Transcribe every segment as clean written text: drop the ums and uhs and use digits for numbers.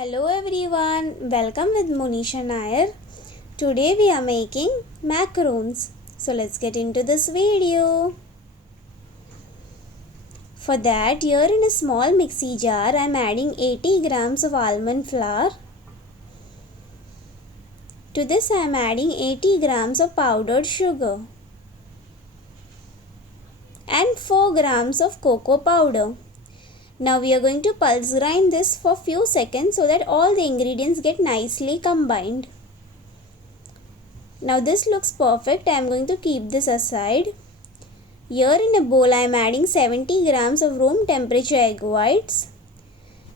Hello everyone, welcome with Monisha Nair. Today we are making macaroons. So let's get into this video. For that, here in a small mixie jar I am adding 80 grams of almond flour. To this I am adding 80 grams of powdered sugar and 4 grams of cocoa powder. Now we are going to pulse grind this for few seconds so that all the ingredients get nicely combined. Now this looks perfect. I am going to keep this aside. Here in a bowl I am adding 70 grams of room temperature egg whites.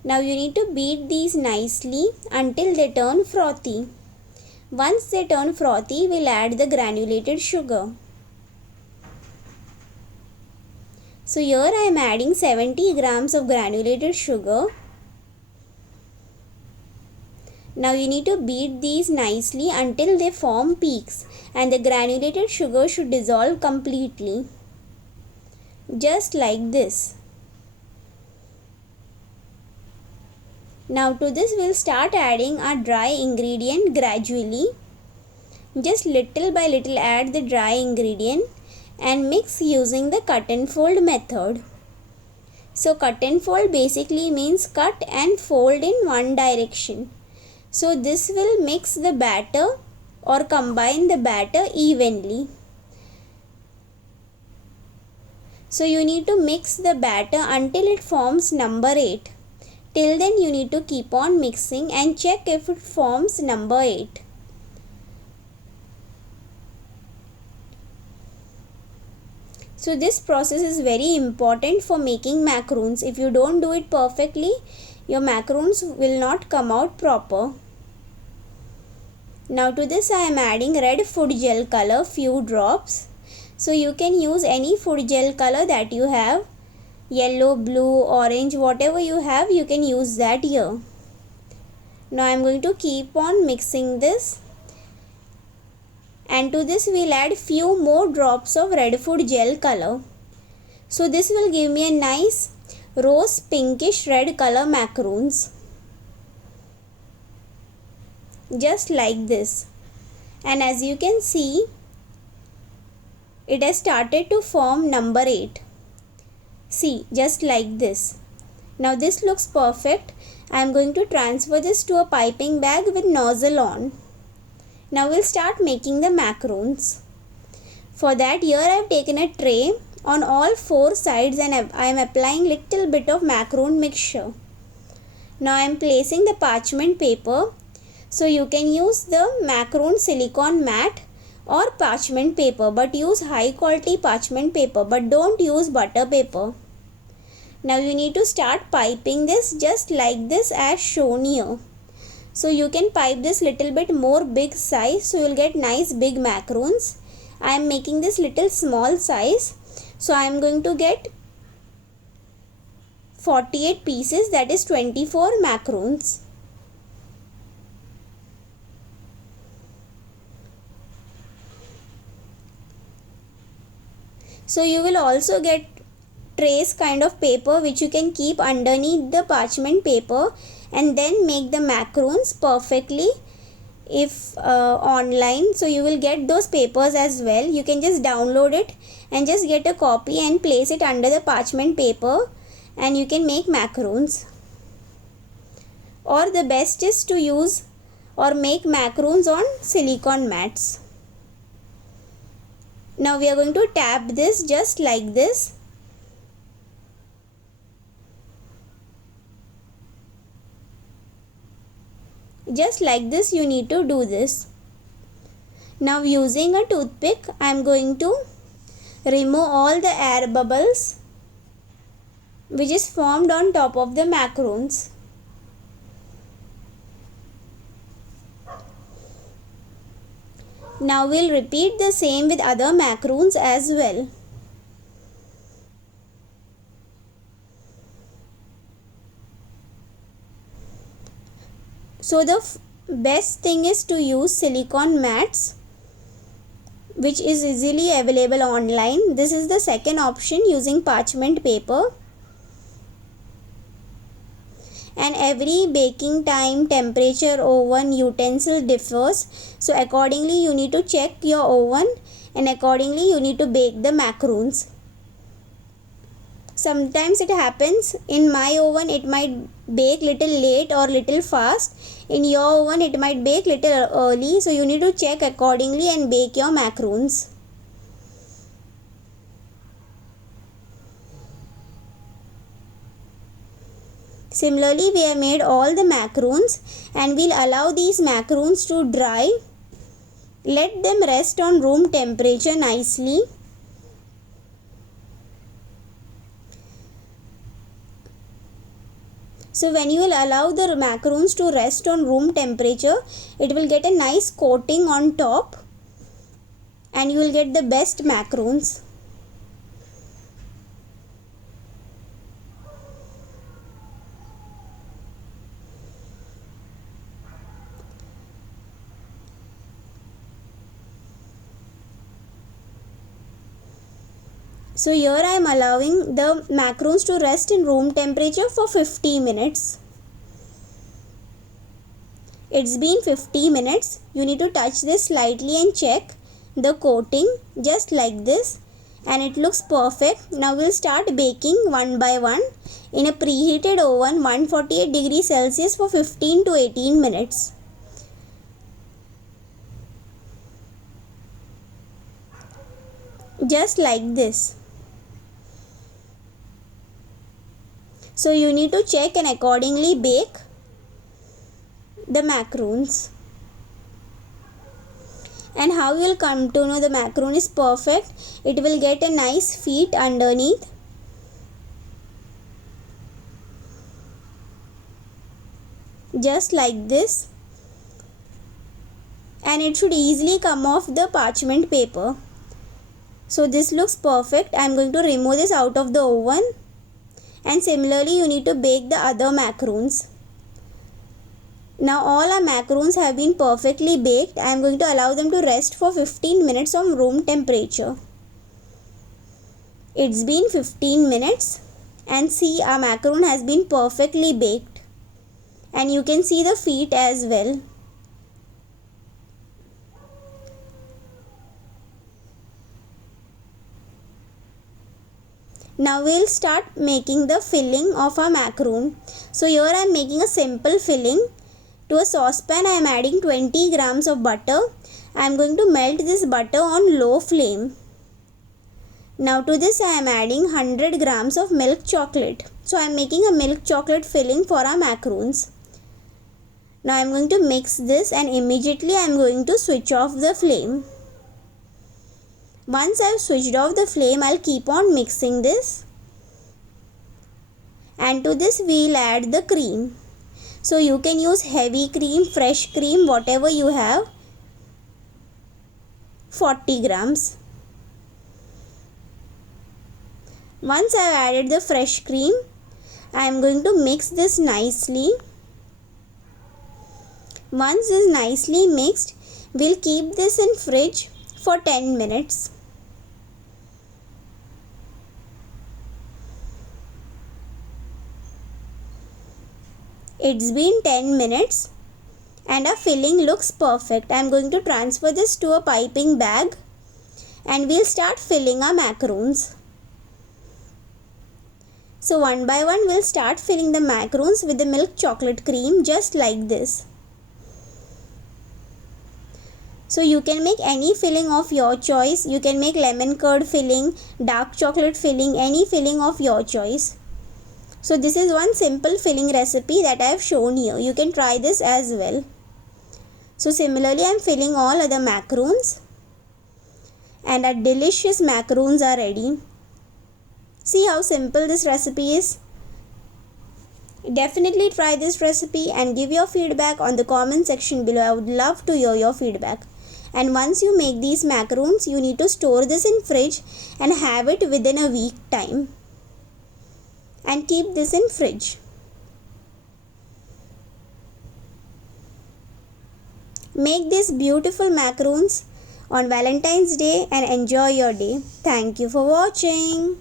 Now you need to beat these nicely until they turn frothy. Once they turn frothy, we'll add the granulated sugar. So here I am adding 70 grams of granulated sugar. Now you need to beat these nicely until they form peaks and the granulated sugar should dissolve completely. Just like this. Now to this we'll start adding our dry ingredient gradually. Just little by little add the dry ingredient and mix using the cut and fold method. So cut and fold basically means cut and fold in one direction. So this will mix the batter or combine the batter evenly. So you need to mix the batter until it forms number 8. Till then you need to keep on mixing and check if it forms number 8. So this process is very important for making macaroons. If you don't do it perfectly, your macaroons will not come out proper. Now to this I am adding red food gel color, few drops. So you can use any food gel color that you have. Yellow, blue, orange, whatever you have, you can use that here. Now I am going to keep on mixing this. And to this we'll add few more drops of red food gel color. So this will give me a nice rose pinkish red color macaroons. Just like this. And as you can see, it has started to form number 8. See, just like this. Now this looks perfect. I am going to transfer this to a piping bag with nozzle on. Now we'll start making the macaroons. For that, here I have taken a tray on all 4 sides and I am applying little bit of macaroon mixture. Now I am placing the parchment paper. So you can use the macaroon silicone mat or parchment paper, but use high quality parchment paper, but don't use butter paper. Now you need to start piping this just like this as shown here. So you can pipe this little bit more big size, so you'll get nice big macaroons. I am making this little small size, so I am going to get 48 pieces, that is 24 macaroons. So you will also get trace kind of paper which you can keep underneath the parchment paper and then make the macaroons perfectly if online. So you will get those papers as well. You can just download it and just get a copy and place it under the parchment paper and you can make macaroons. Or the best is to use or make macaroons on silicone mats. Now we are going to tap this just like this. Just like this you need to do this. Now using a toothpick I am going to remove all the air bubbles which is formed on top of the macaroons. Now we'll repeat the same with other macaroons as well. So the best thing is to use silicone mats which is easily available online. This is the second option, using parchment paper. and every baking time, temperature, oven, utensil differs. So accordingly you need to check your oven, and accordingly you need to bake the macaroons. Sometimes it happens in my oven it might bake little late or little fast. In your oven it might bake little early, so you need to check accordingly and bake your macaroons. Similarly, we have made all the macaroons and we'll allow these macaroons to dry. Let them rest on room temperature nicely. So when you will allow the macaroons to rest on room temperature, it will get a nice coating on top and you will get the best macaroons. So here I am allowing the macaroons to rest in room temperature for 50 minutes. It's been 50 minutes. You need to touch this slightly and check the coating just like this, and it looks perfect. Now we'll start baking one by one in a preheated oven 148 degrees Celsius for 15 to 18 minutes. Just like this. So you need to check and accordingly bake the macaroons. And how you will come to know the macaron is perfect? It will get a nice feet underneath. Just like this. And it should easily come off the parchment paper. So this looks perfect. I am going to remove this out of the oven. And similarly you need to bake the other macaroons. Now all our macaroons have been perfectly baked. I am going to allow them to rest for 15 minutes on room temperature. It's been 15 minutes and see, our macaron has been perfectly baked. And you can see the feet as well. Now we'll start making the filling of our macaron. So here I am making a simple filling. To a saucepan I am adding 20 grams of butter. I am going to melt this butter on low flame. Now to this I am adding 100 grams of milk chocolate. So I am making a milk chocolate filling for our macarons. Now I am going to mix this and immediately I am going to switch off the flame. Once I have switched off the flame, I'll keep on mixing this. And to this we'll add the cream. So you can use heavy cream, fresh cream, whatever you have. 40 grams. Once I have added the fresh cream, I am going to mix this nicely. Once this is nicely mixed, we'll keep this in fridge for 10 minutes. It's been 10 minutes and our filling looks perfect. I'm going to transfer this to a piping bag and we'll start filling our macarons. So one by one we'll start filling the macarons with the milk chocolate cream just like this. So you can make any filling of your choice. You can make lemon curd filling, dark chocolate filling, any filling of your choice. So this is one simple filling recipe that I have shown here. You can try this as well. So similarly I am filling all other macarons and our delicious macarons are ready. See how simple this recipe is. Definitely try this recipe and give your feedback on the comment section below. I would love to hear your feedback. And once you make these macarons, you need to store this in fridge and have it within a week time. And keep this in fridge. Make these beautiful macarons on Valentine's Day and enjoy your day. Thank you for watching.